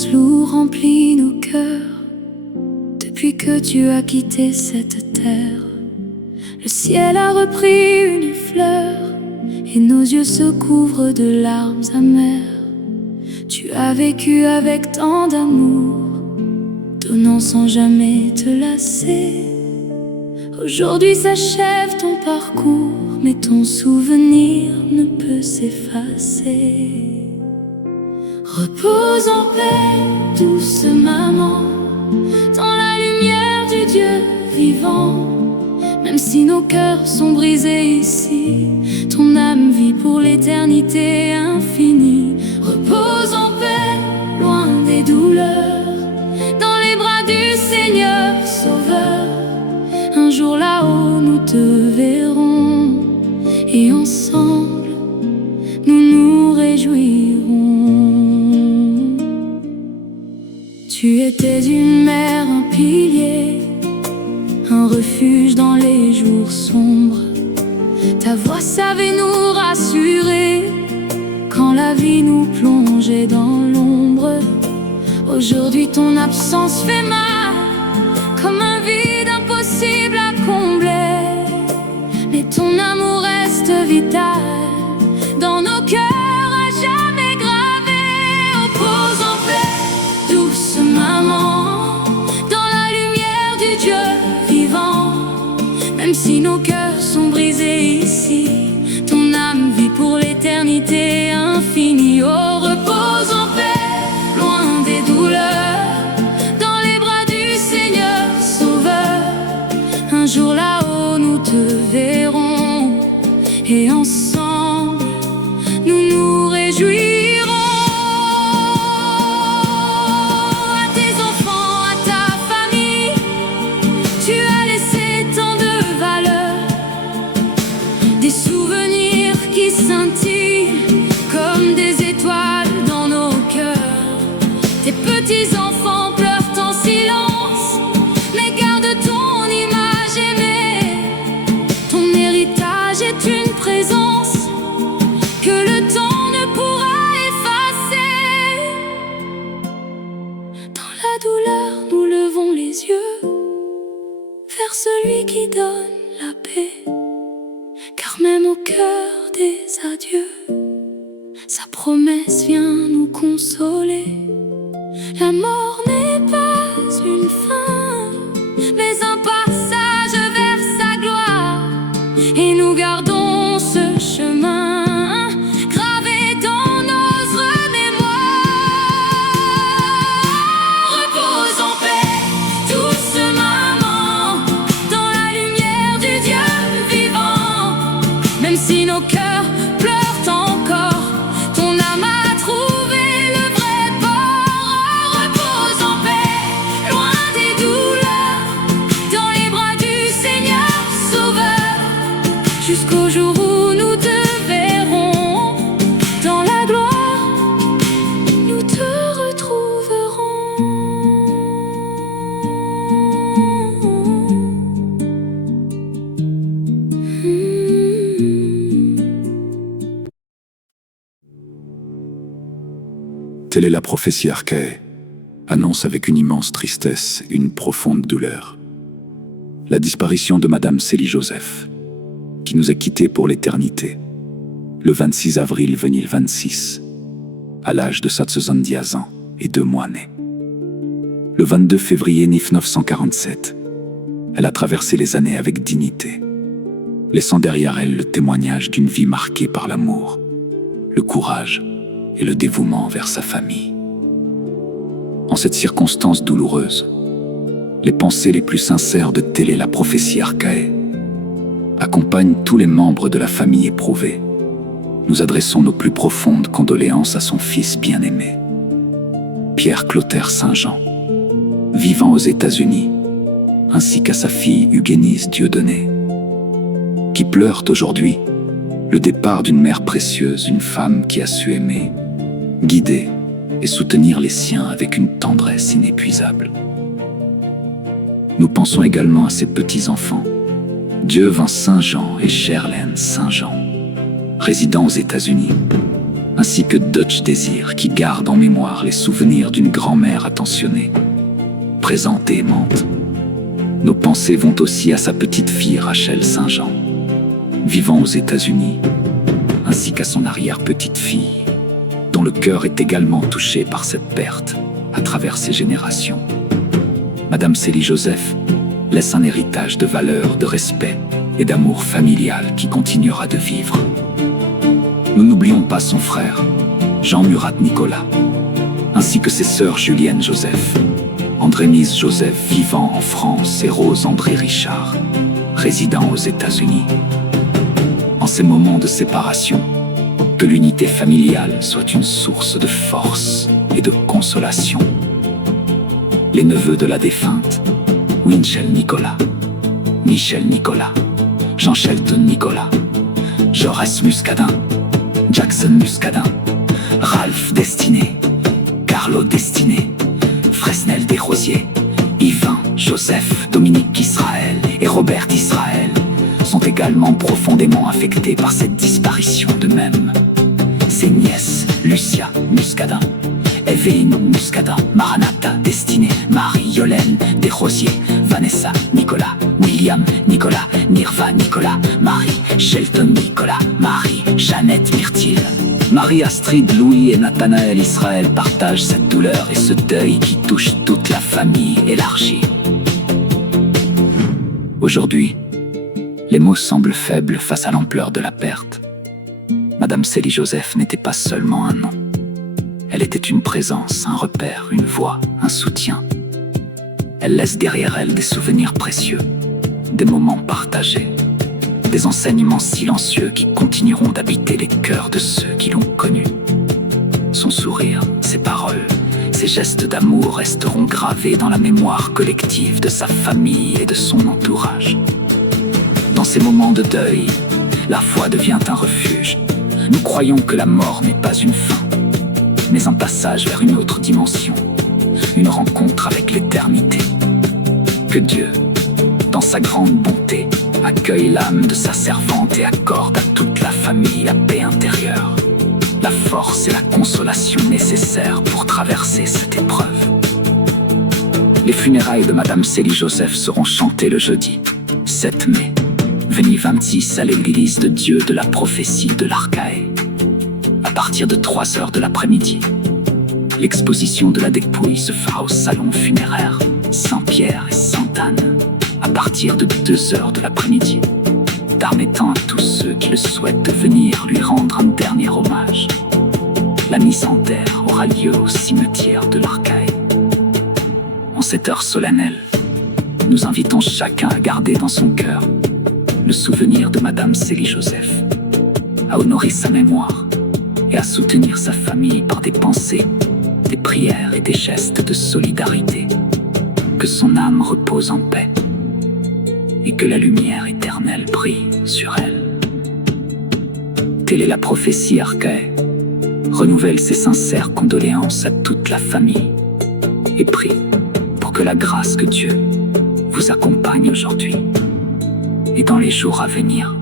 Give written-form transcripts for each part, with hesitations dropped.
silence lourd remplit nos cœurs. Depuis que tu as quitté cette terre, le ciel a repris une fleur et nos yeux se couvrent de larmes amères. Tu as vécu avec tant d'amour, donnant sans jamais te lasser. Aujourd'hui s'achève ton parcours, mais ton souvenir ne peut s'effacer. Repose en paix, douce maman, dans la lumière du Dieu vivant. Même si nos cœurs sont brisés ici, ton âme vit pour l'éternité infinie. Repose en paix, loin des douleurs, dans les bras du Seigneur Sauveur. Un jour là-haut nous te verrons, et ensemble nous nous réjouirons. Tu étais une mère, un pilier, un refuge dans les jours sombres. Ta voix savait nous rassurer quand la vie nous plongeait dans l'ombre. Aujourd'hui ton absence fait mal, comme un vide impossible à combler. Mais ton amour reste vital, dans nos cœurs à jamais gravé. Repose en paix, douce maman, dans la lumière du Dieu vivant. Même si nos cœurs sont brisés ici, ton âme vit pour l'éternité infinie. Oh, repose en paix, loin des douleurs, dans les bras du Seigneur Sauveur. Un jour là-haut nous te verrons, et ensemble nous nous réjouirons. À tes enfants, à ta famille, tu as laissé tant de valeurs, des souvenirs qui scintillent comme des étoiles dans nos cœurs. Tes petits enfants pleurent en silence, mais garde ton image aimée. Ton héritage est une présence que le temps ne pourra effacer. Dans la douleur nous levons les yeux vers celui qui donne la paix, car même au cœur des adieux, sa promesse vient nous consoler. La mort n'est pas une fin, mais un passage vers sa gloire, et nous gardons ce chemin gravé dans notre mémoire. Repose en paix, douce maman, dans la lumière du Dieu vivant. Même si nos cœurs pleurent encore, ton âme a trouvé le vrai port. Repose en paix, loin des douleurs, dans les bras du Seigneur Sauveur. Jusqu'au jour où nous te verrons, dans la gloire, nous te retrouverons. Telle est la prophétie Archaée, annonce avec une immense tristesse et une profonde douleur la disparition de Madame Célie Joseph, qui nous a quittés pour l'éternité, le 26 avril 2026, à l'âge de 70 ans et 2 mois nés. Le 22 février 1947, elle a traversé les années avec dignité, laissant derrière elle le témoignage d'une vie marquée par l'amour, le courage et le dévouement envers sa famille. En cette circonstance douloureuse, les pensées les plus sincères de Telle est la prophétie Archaée accompagnent tous les membres de la famille éprouvée. Nous adressons nos plus profondes condoléances à son fils bien-aimé, Pierre Clotaire Saint-Jean, vivant aux États-Unis, ainsi qu'à sa fille Eugénise Dieudonné, qui pleurent aujourd'hui le départ d'une mère précieuse, une femme qui a su aimer, guider et soutenir les siens avec une tendresse inépuisable. Nous pensons également à ses petits-enfants, Dieuvin Saint-Jean et Cherlaine Saint-Jean, résidant aux États-Unis, ainsi que Dutch Désir qui garde en mémoire les souvenirs d'une grand-mère attentionnée, présente et aimante. Nos pensées vont aussi à sa petite fille Rachel Saint-Jean, vivant aux États-Unis, ainsi qu'à son arrière-petite-fille, dont le cœur est également touché par cette perte à travers ses générations. Madame Célie Joseph laisse un héritage de valeurs, de respect et d'amour familial qui continuera de vivre. Nous n'oublions pas son frère, Jean Murat Nicolas, ainsi que ses sœurs Julienne Joseph, Andrémise Joseph vivant en France et Rose André Richard, résidant aux États-Unis. En ces moments de séparation, que l'unité familiale soit une source de force et de consolation. Les neveux de la défunte, Winchell Nicolas, Michel Nicolas, Jean Shelton Nicolas, Jaurès Muscadin, Jackson Muscadin, Ralph Destiné, Carlo Destiné, Fresnel Desrosiers, Yvain, Joseph, Dominique Israël et Robert Israël sont également profondément affectés par cette disparition de même. Ses nièces, Lucia Muscadin, Evelyne Muscadin, Maranatha Destinée, Marie-Yolène Desrosiers, Vanessa Nicolas, William Nicolas, Nirva Nicolas, Marie Shelton Nicolas, Marie Jeannette Myrtille, Marie Astrid Louis et Nathanaël Israël partagent cette douleur et ce deuil qui touche toute la famille élargie. Aujourd'hui, les mots semblent faibles face à l'ampleur de la perte. Madame Célie Joseph n'était pas seulement un nom. Elle était une présence, un repère, une voix, un soutien. Elle laisse derrière elle des souvenirs précieux, des moments partagés, des enseignements silencieux qui continueront d'habiter les cœurs de ceux qui l'ont connue. Son sourire, ses paroles, ses gestes d'amour resteront gravés dans la mémoire collective de sa famille et de son entourage. Dans ces moments de deuil, la foi devient un refuge. Nous croyons que la mort n'est pas une fin, mais un passage vers une autre dimension, une rencontre avec l'éternité. Que Dieu, dans sa grande bonté, accueille l'âme de sa servante et accorde à toute la famille la paix intérieure, la force et la consolation nécessaires pour traverser cette épreuve. Les funérailles de Madame Célie Joseph seront chantées le jeudi 7 mai 2026 à l'église de Dieu de la prophétie de l'Archaée, à partir de 3h de l'après-midi. L'exposition de la dépouille se fera au salon funéraire Saint-Pierre et Sainte-Anne, à partir de 2h de l'après-midi, permettant à tous ceux qui le souhaitent de venir lui rendre un dernier hommage. La mise en terre aura lieu au cimetière de l'Archaée. En cette heure solennelle, nous invitons chacun à garder dans son cœur le souvenir de Madame Célie Joseph, à honorer sa mémoire et à soutenir sa famille par des pensées, des prières et des gestes de solidarité. Que son âme repose en paix et que la lumière éternelle brille sur elle. Telle est la prophétie Archaée. Renouvelle ses sincères condoléances à toute la famille et prie pour que la grâce de Dieu vous accompagne aujourd'hui et dans les jours à venir.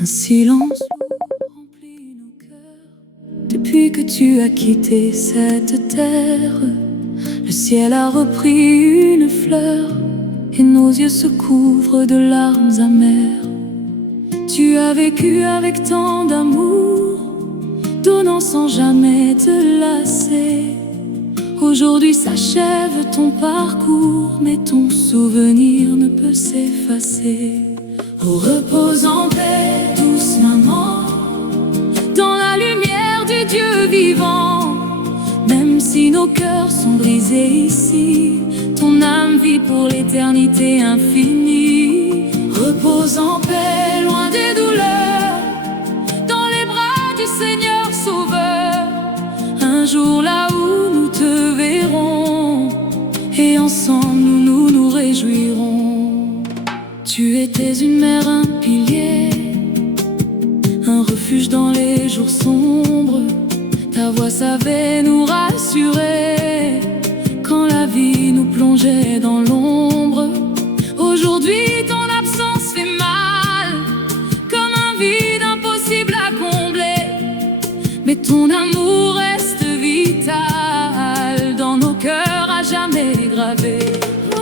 Un silence remplit nos cœurs. Depuis que tu as quitté cette terre, le ciel a repris une fleur et nos yeux se couvrent de larmes amères. Tu as vécu avec tant d'amour, donnant sans jamais te lasser. Aujourd'hui s'achève ton parcours, mais ton souvenir ne peut s'effacer. Oh, repose en paix, douce maman, dans la lumière du Dieu vivant. Même si nos cœurs sont brisés ici, ton âme vit pour l'éternité infinie. Repose en paix, loin des douleurs, dans les bras du Seigneur Sauveur. Un jour là où nous te verrons, et ensemble nous nous réjouirons. Tu étais une mère voix savait nous rassurer quand la vie nous plongeait dans l'ombre. Aujourd'hui ton absence fait mal, comme un vide impossible à combler. Mais ton amour reste vital, dans nos cœurs à jamais gravé. Oh,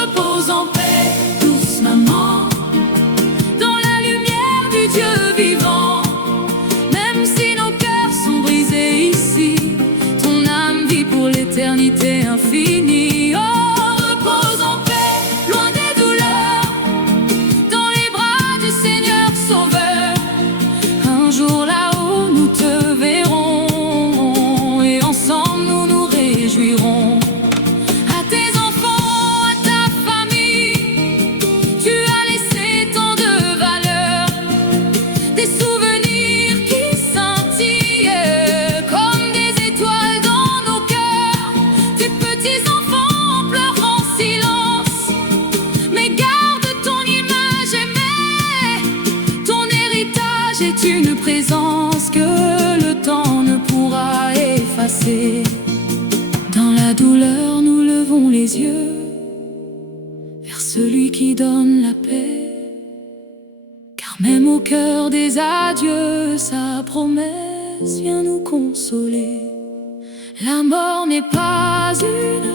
repose en paix, douce maman, dans la lumière du Dieu vivant. Même si nos cœurs sont brisés ici, ton âme vit pour l'éternité infinie. Oh, repose en paix, loin des douleurs, dans les bras du Seigneur Sauveur. Un jour là-haut nous te verrons, et ensemble nous nous réjouirons. À tes enfants, à ta famille, tu as laissé tant de valeurs, des souvenirs qui scintillent comme des étoiles dans nos cœurs. Tes petits enfants pleurent en silence, mais garde ton image aimée. Ton héritage est une présence que le temps ne pourra effacer. Dans la douleur, nous levons les yeux vers celui qui donne la paix. Car même au cœur des adieux, sa promesse vient nous consoler. La mort n'est pas une